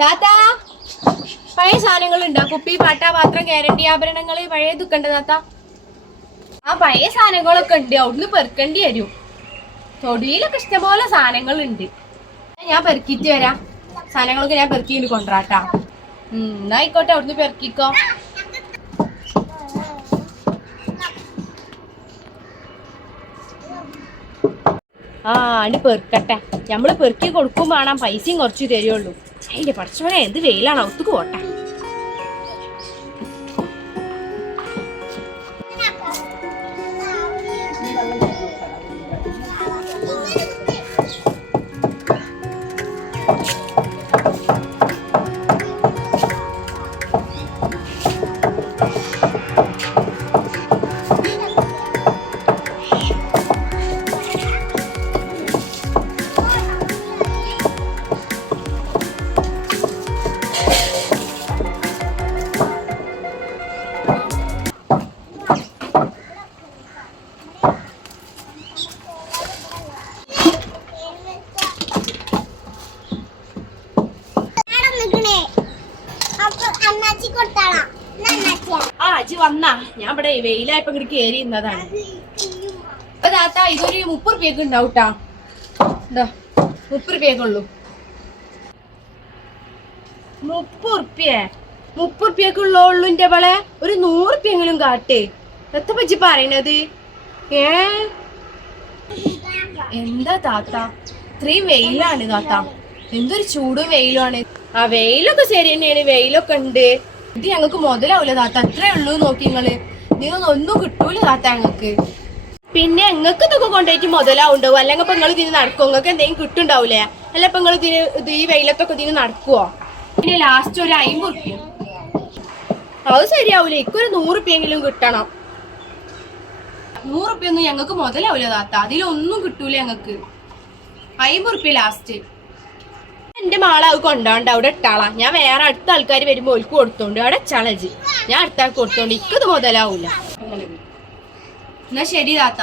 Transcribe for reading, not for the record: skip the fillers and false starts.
താത്താ പഴയ സാധനങ്ങൾ ഉണ്ടാ കുപ്പി പാട്ട പാത്രം ഗ്യാരണ്ടി ആഭരണങ്ങള് പഴയതൊക്കെ ഉണ്ട് താത്ത. ആ പഴയ സാധനങ്ങളൊക്കെ ഉണ്ട്, അവിടുന്ന് പെറുക്കേണ്ടി വരും. തൊടിയിലൊക്കെ ഇഷ്ടംപോലെ സാധനങ്ങൾ ഉണ്ട്. ഞാൻ പെറുക്കിട്ട് വരാം. സാധനങ്ങളൊക്കെ ഞാൻ പെറുക്കിട്ട് കൊണ്ടുവരാട്ടാ. എന്നാ ആയിക്കോട്ടെ, അവിടുന്ന് പെറുക്കിക്കോ. ആ അണ്ട് പെറുക്കട്ടെ. നമ്മള് പെറുക്കി കൊടുക്കും വേണം, പൈസയും കുറച്ച് തരുള്ളൂ. അതിന്റെ പഠിച്ചവനെ എന്ത് വെയിലാണ്, ഒത്തുക്ക് പോട്ടെ. വന്നാ ഞാൻ ഇവിടെ വെയിലായപ്പോ ഇങ്ങോട്ട് കേറി ഇന്നതാണ്. അപ്പൊ താത്ത ഇതൊരു 30 രൂപയ്ക്ക് ഉണ്ടാവൂട്ടാ. എന്താ 30 രൂപയ്ക്കുള്ളൂ. 30 രൂപയ്ക്കുള്ളൂ എന്റെ അവളെ. ഒരു 100 രൂപയെങ്കിലും കാട്ടേ. എത്ര പറ്റി പറയണത്? എന്താ താത്ത ഇത്രയും വെയിലാണ് താത്ത. എന്തൊരു ചൂടും വെയിലുമാണ്. ആ വെയിലൊക്കെ ശരി തന്നെയാണ്, വെയിലൊക്കെ ഉണ്ട്. ഇത് ഞങ്ങക്ക് മുതലാവൂല താത്ത. അത്രേ ഉള്ളൂ നോക്കി നിങ്ങള്. ഒന്നും കിട്ടൂല താത്ത ഞങ്ങക്ക്. പിന്നെ ഞങ്ങക്ക് ഇതൊക്കെ കൊണ്ടുപോയിട്ട് മുതലാവുണ്ടാവും. അല്ലെങ്കിൽ ഇപ്പൊ നിങ്ങൾ ഇതിന് നടക്കുമോ? നിങ്ങൾക്ക് എന്തെങ്കിലും കിട്ടുണ്ടാവൂലേ? അല്ല ഇപ്പൊ നിങ്ങൾ ഈ വെയിലത്തൊക്കെ ഇതിന് നടക്കുവോ? പിന്നെ ലാസ്റ്റ് ഒരു 50 രൂപ. അത് ശരിയാവൂല. ഇക്കൊരു 100 രൂപയെങ്കിലും കിട്ടണം. 100 രൂപയൊന്നും ഞങ്ങക്ക് മുതലാവൂല താത്ത. അതിലൊന്നും കിട്ടൂല ഞങ്ങക്ക്. 50 രൂപ ലാസ്റ്റ്. എന്റെ മാളെ അത് കൊണ്ടോണ്ട് അവിടെ ഇട്ടാളാ. ഞാൻ വേറെ അടുത്ത ആൾക്കാർ വരുമ്പോ ഓൽക്ക് കൊടുത്തോണ്ട് അവിടെ ചളജ് ഞാൻ അടുത്ത ആൾക്ക് കൊടുത്തോണ്ട് ഇക്കത് മുതലാവൂല. എന്നാ ശരി താത്ത.